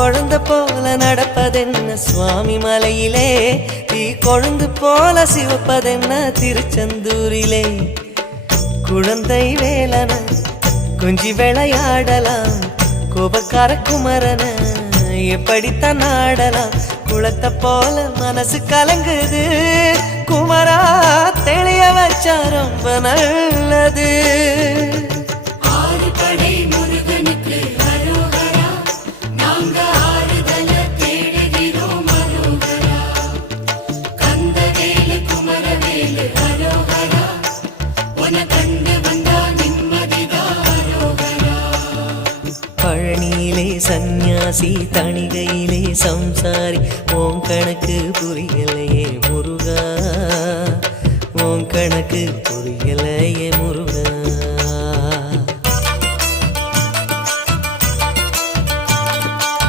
குழந்தை போல நடப்பதென்ன சுவாமி மலையிலே, தீ கொழுந்து போல சிவப்பதென்ன திருச்செந்தூரிலே. குழந்தை வேலன கொஞ்சி விளையாடலாம், கோபக்கார குமரன எப்படித்தான் ஆடலாம். குளத்தை போல மனசு கலங்குது, குமரா தெளிய வச்சா ரொம்ப நல்லது. பழனியிலே சந்நியாசி, தணிகையிலே சம்சாரி, ஓம் கணக்கு புரியலையே முருகா, ஓம் கணக்கு புரியலையே முருகா.